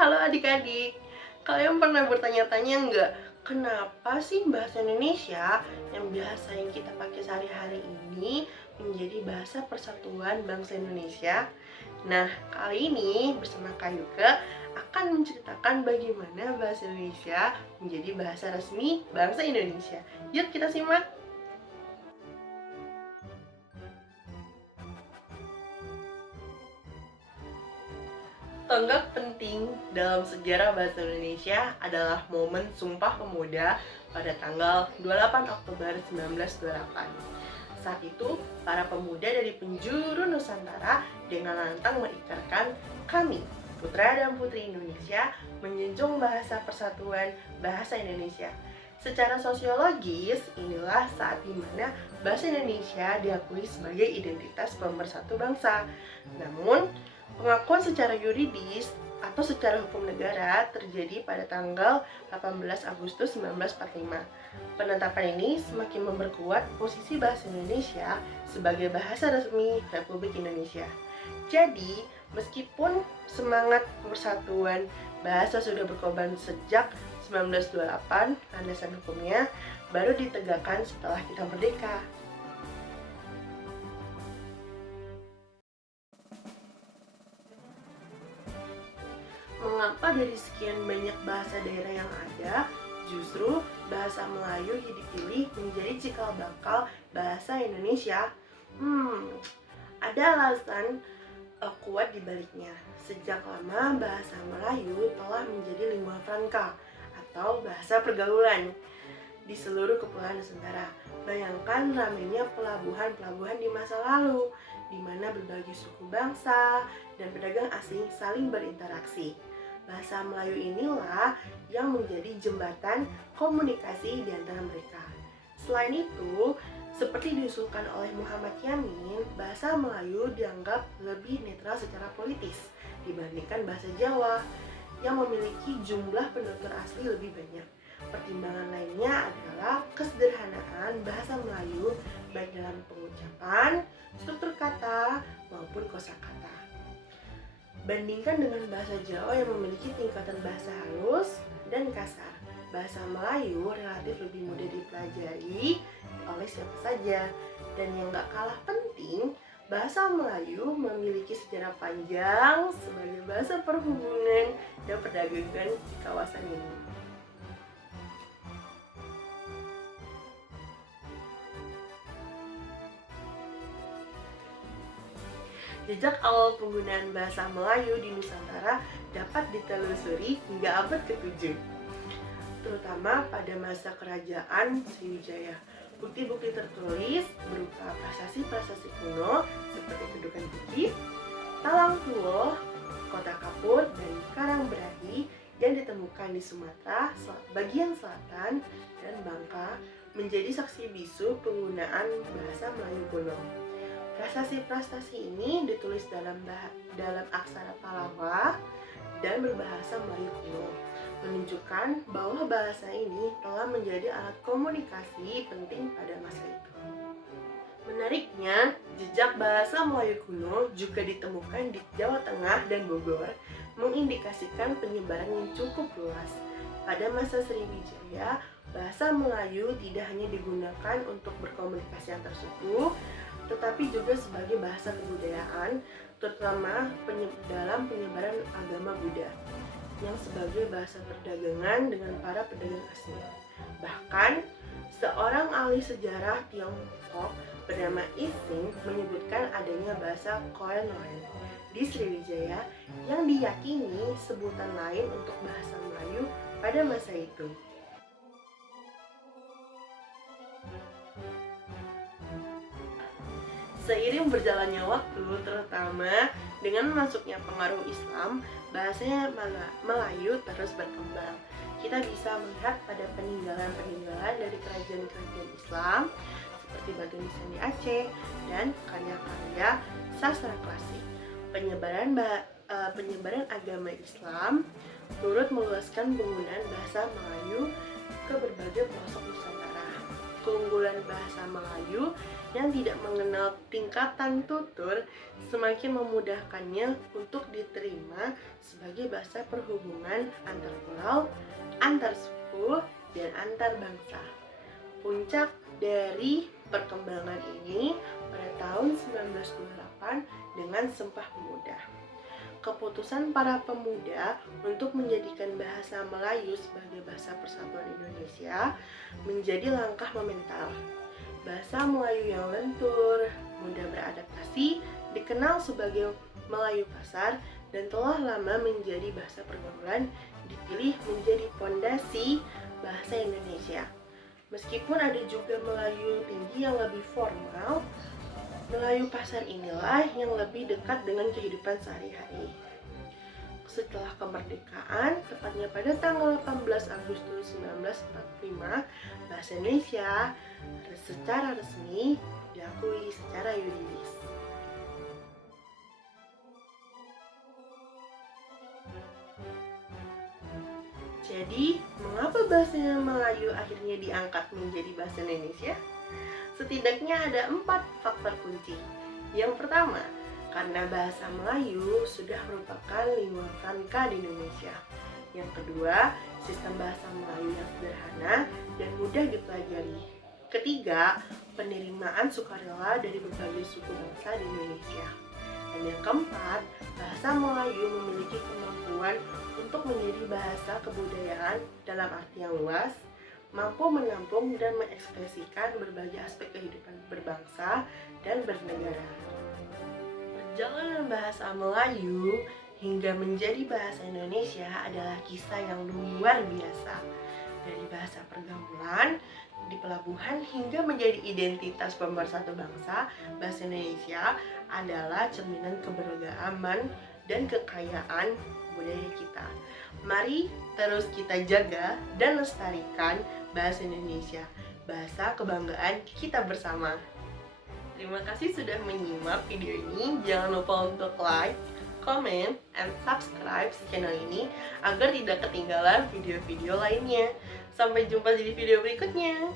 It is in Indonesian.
Halo adik-adik, kalian pernah bertanya-tanya nggak, kenapa sih bahasa Indonesia yang biasa yang kita pakai sehari-hari ini menjadi bahasa persatuan bangsa Indonesia? Nah, kali ini bersama Kak Yuka akan menceritakan bagaimana bahasa Indonesia menjadi bahasa resmi bangsa Indonesia. Yuk kita simak! Tonggak penting dalam sejarah bahasa Indonesia adalah momen Sumpah Pemuda pada tanggal 28 Oktober 1928. Saat itu, para pemuda dari penjuru Nusantara dengan lantang mengikrarkan kami, putra dan putri Indonesia, menjunjung bahasa persatuan bahasa Indonesia. Secara sosiologis, inilah saat dimana bahasa Indonesia diakui sebagai identitas pemersatu bangsa. Namun, pengakuan secara yuridis atau secara hukum negara terjadi pada tanggal 18 Agustus 1945. Penetapan ini semakin memperkuat posisi bahasa Indonesia sebagai bahasa resmi Republik Indonesia. Jadi, meskipun semangat persatuan bahasa sudah berkorban sejak 1928, landasan hukumnya baru ditegakkan setelah kita merdeka. Mengapa dari sekian banyak bahasa daerah yang ada, justru bahasa Melayu yang dipilih menjadi cikal bakal bahasa Indonesia? Ada alasan kuat di baliknya. Sejak lama bahasa Melayu telah menjadi lingua franca atau bahasa pergaulan di seluruh kepulauan Nusantara. Bayangkan ramainya pelabuhan-pelabuhan di masa lalu, di mana berbagai suku bangsa dan pedagang asing saling berinteraksi. Bahasa Melayu inilah yang menjadi jembatan komunikasi di antara mereka. Selain itu, seperti diusulkan oleh Muhammad Yamin, bahasa Melayu dianggap lebih netral secara politis dibandingkan bahasa Jawa yang memiliki jumlah penutur asli lebih banyak. Pertimbangan lainnya adalah kesederhanaan bahasa Melayu baik dalam pengucapan, struktur kata, maupun kosakata. Bandingkan dengan bahasa Jawa yang memiliki tingkatan bahasa halus dan kasar. Bahasa Melayu relatif lebih mudah dipelajari oleh siapa saja. Dan yang gak kalah penting, bahasa Melayu memiliki sejarah panjang sebagai bahasa perhubungan dan perdagangan di kawasan ini. Jejak awal penggunaan bahasa Melayu di Nusantara dapat ditelusuri hingga abad ke-7, terutama pada masa kerajaan Sriwijaya. Bukti-bukti tertulis berupa prasasti-prasasti kuno seperti Kedukan Bukit, Talang Tuo, Kota Kapur, dan Karangbrahi yang ditemukan di Sumatera bagian selatan dan Bangka menjadi saksi bisu penggunaan bahasa Melayu kuno. Prasasti-prasasti ini ditulis dalam aksara Palawa dan berbahasa Melayu kuno, menunjukkan bahwa bahasa ini telah menjadi alat komunikasi penting pada masa itu. Menariknya, jejak bahasa Melayu kuno juga ditemukan di Jawa Tengah dan Bogor, mengindikasikan penyebaran yang cukup luas. Pada masa Sriwijaya, bahasa Melayu tidak hanya digunakan untuk berkomunikasi antar suku, tetapi juga sebagai bahasa kebudayaan, terutama dalam penyebaran agama Buddha, yang sebagai bahasa perdagangan dengan para pedagang asing. Bahkan, seorang ahli sejarah Tiongkok bernama Ising menyebutkan adanya bahasa Koen Loen di Sriwijaya yang diyakini sebutan lain untuk bahasa Melayu pada masa itu. Seiring berjalannya waktu, terutama dengan masuknya pengaruh Islam, bahasa Melayu terus berkembang. Kita bisa melihat pada peninggalan-peninggalan dari kerajaan-kerajaan Islam seperti batu nisan di Aceh dan karya-karya sastra klasik. Penyebaran agama Islam turut meluaskan penggunaan bahasa Melayu ke berbagai pelosok Nusantara. keunggulan bahasa Melayu yang tidak mengenal tingkatan tutur semakin memudahkannya untuk diterima sebagai bahasa perhubungan antar pulau, antar suku, dan antar bangsa. Puncak dari perkembangan ini pada tahun 1928 dengan Sumpah Pemuda. Keputusan para pemuda untuk menjadikan bahasa Melayu sebagai bahasa persatuan Indonesia menjadi langkah monumental. Bahasa Melayu yang lentur, mudah beradaptasi, dikenal sebagai Melayu pasar dan telah lama menjadi bahasa pergaulan, dipilih menjadi pondasi bahasa Indonesia. Meskipun ada juga Melayu tinggi yang lebih formal, Melayu pasar inilah yang lebih dekat dengan kehidupan sehari-hari. Setelah kemerdekaan, tepatnya pada tanggal 18 Agustus 1945, bahasa Indonesia secara resmi diakui secara yuridis. Jadi, mengapa bahasa Melayu akhirnya diangkat menjadi bahasa Indonesia? Setidaknya ada 4 faktor kunci. Yang pertama, karena bahasa Melayu sudah merupakan lingua franca di Indonesia. Yang kedua, sistem bahasa Melayu yang sederhana dan mudah dipelajari. Ketiga, penerimaan sukarela dari berbagai suku bangsa di Indonesia. Dan yang keempat, bahasa Melayu memiliki kemampuan untuk menjadi bahasa kebudayaan dalam arti yang luas, mampu menampung dan mengekspresikan berbagai aspek kehidupan berbangsa dan bernegara. Perjalanan bahasa Melayu hingga menjadi bahasa Indonesia adalah kisah yang luar biasa. Dari bahasa pergaulan di pelabuhan hingga menjadi identitas pemersatu bangsa, bahasa Indonesia adalah cerminan keberagaman dan kekayaan budaya kita. Mari terus kita jaga dan lestarikan bahasa Indonesia, bahasa kebanggaan kita bersama. Terima kasih sudah menyimak video ini. Jangan lupa untuk like, comment, and subscribe channel ini agar tidak ketinggalan video-video lainnya. Sampai jumpa di video berikutnya.